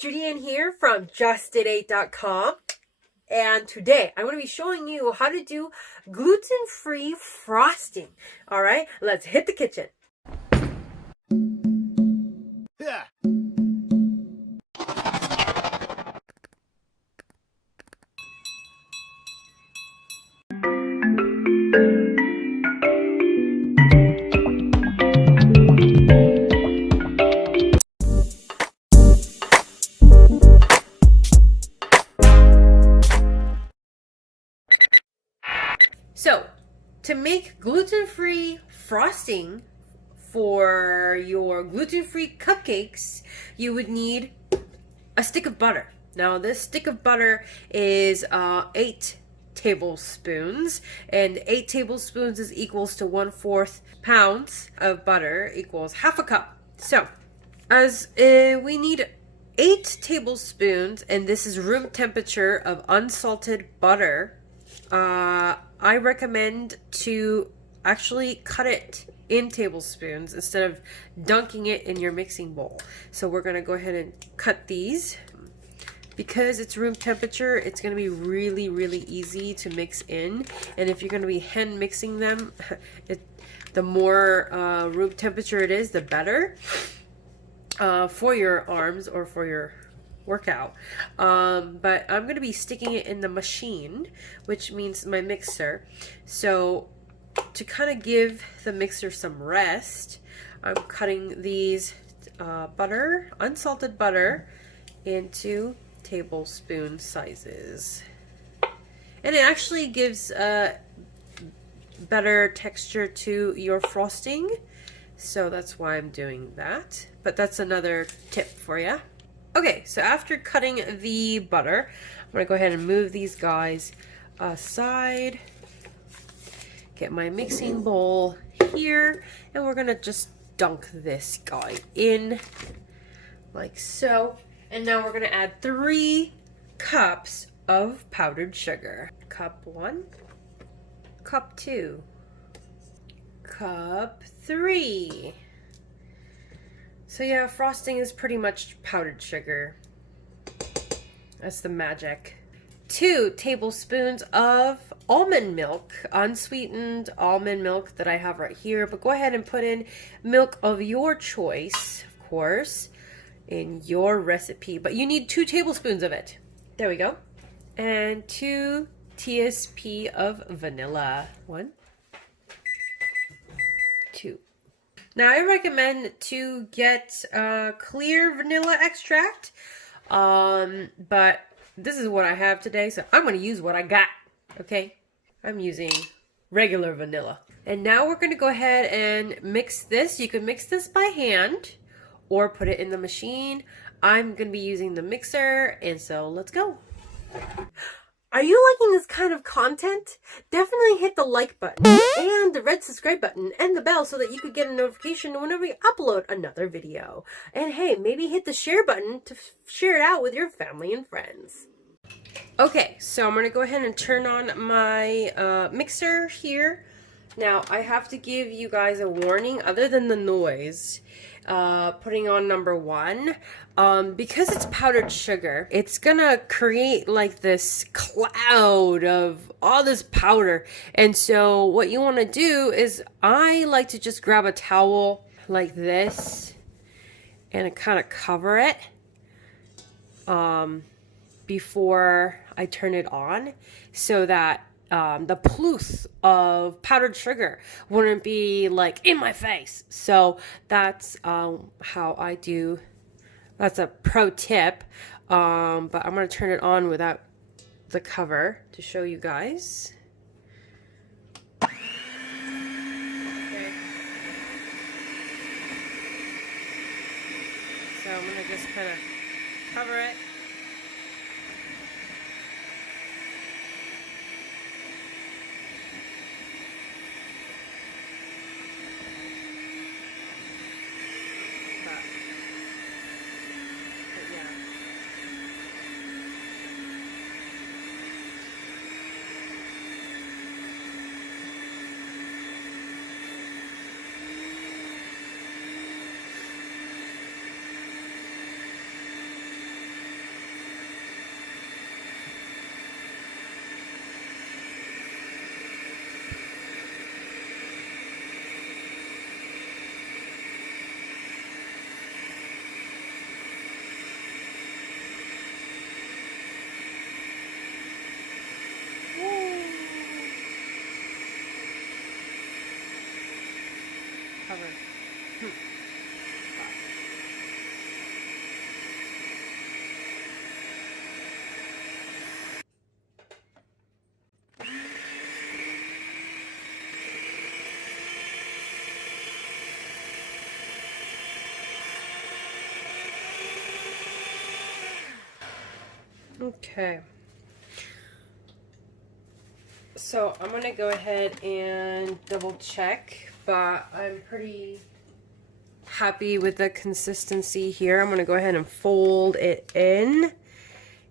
Judy here from Just8ate.com, and today I'm going to be showing you how to do gluten-free frosting. All right, let's hit the kitchen. Yeah. So, to make gluten-free frosting for your gluten-free cupcakes, you would need a stick of butter. Now, this stick of butter is 8 tablespoons, and 8 tablespoons is equals to 1/4 pounds of butter equals half a cup. So, as we need 8 tablespoons, and this is room temperature of unsalted butter. I recommend to actually cut it in tablespoons instead of dunking it in your mixing bowl. So we're going to go ahead and cut these. Because it's room temperature, it's going to be really, really easy to mix in. And if you're going to be hand mixing them, the more room temperature it is, the better for your arms or for your workout. But I'm going to be sticking it in the machine, which means my mixer. So to kind of give the mixer some rest, I'm cutting these unsalted butter into tablespoon sizes. And it actually gives a better texture to your frosting. So that's why I'm doing that. But that's another tip for you. Okay, so after cutting the butter, I'm going to go ahead and move these guys aside. Get my mixing bowl here, and we're going to just dunk this guy in like so. And now we're going to add 3 cups of powdered sugar. Cup 1, cup 2, cup 3. So yeah, frosting is pretty much powdered sugar. That's the magic. 2 tablespoons of almond milk, unsweetened almond milk that I have right here. But go ahead and put in milk of your choice, of course, in your recipe. But you need 2 tablespoons of it. There we go. And 2 TSP of vanilla. 1, 2. Now, I recommend to get clear vanilla extract, but this is what I have today, so I'm going to use what I got, okay? I'm using regular vanilla. And now we're going to go ahead and mix this. You can mix this by hand or put it in the machine. I'm going to be using the mixer, and so let's go. Are you liking this kind of content? Definitely hit the like button and the red subscribe button and the bell so that you could get a notification whenever we upload another video. And hey, maybe hit the share button to share it out with your family and friends. Okay, so I'm going to go ahead and turn on my mixer here. Now, I have to give you guys a warning other than the noise. Putting on number 1, because it's powdered sugar, it's gonna create like this cloud of all this powder. And so what you want to do is, I like to just grab a towel like this and kind of cover it before I turn it on, so that the ploof of powdered sugar wouldn't be like in my face. So that's how I do. That's a pro tip. But I'm going to turn it on without the cover to show you guys. Okay. So I'm going to just kind of cover it. cover. Okay. So I'm gonna go ahead and double check, but I'm pretty happy with the consistency here. I'm gonna go ahead and fold it in.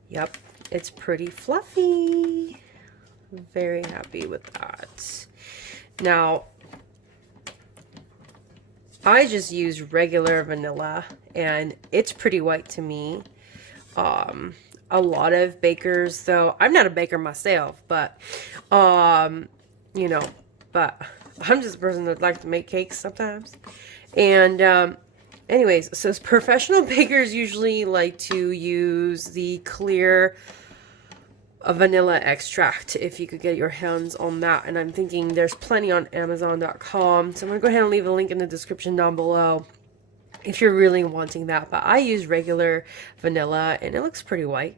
Yep, it's pretty fluffy. Very happy with that. Now, I just use regular vanilla and it's pretty white to me. A lot of bakers, though, I'm not a baker myself, but, you know, but I'm just a person that likes to make cakes sometimes. And, anyways, so professional bakers usually like to use the clear vanilla extract if you could get your hands on that. And I'm thinking there's plenty on Amazon.com. So I'm going to go ahead and leave a link in the description down below if you're really wanting that. But I use regular vanilla and it looks pretty white.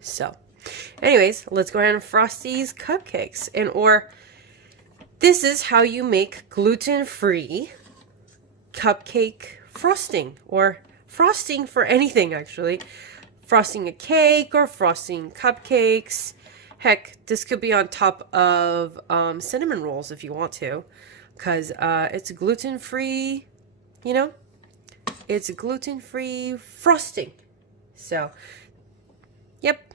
So anyways, let's go ahead and frost these cupcakes. Or this is how you make gluten-free cupcake frosting, or frosting for anything actually. Frosting a cake or frosting cupcakes. Heck, this could be on top of cinnamon rolls if you want to, because it's gluten-free, you know? It's gluten-free frosting. So, yep.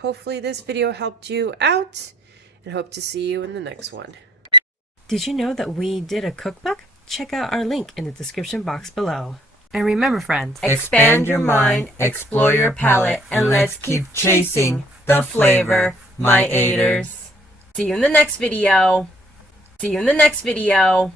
Hopefully this video helped you out, and hope to see you in the next one. Did you know that we did a cookbook? Check out our link in the description box below. And remember, friends, expand your mind, explore your palate, and let's keep chasing the flavor, my 8ers. See you in the next video. See you in the next video.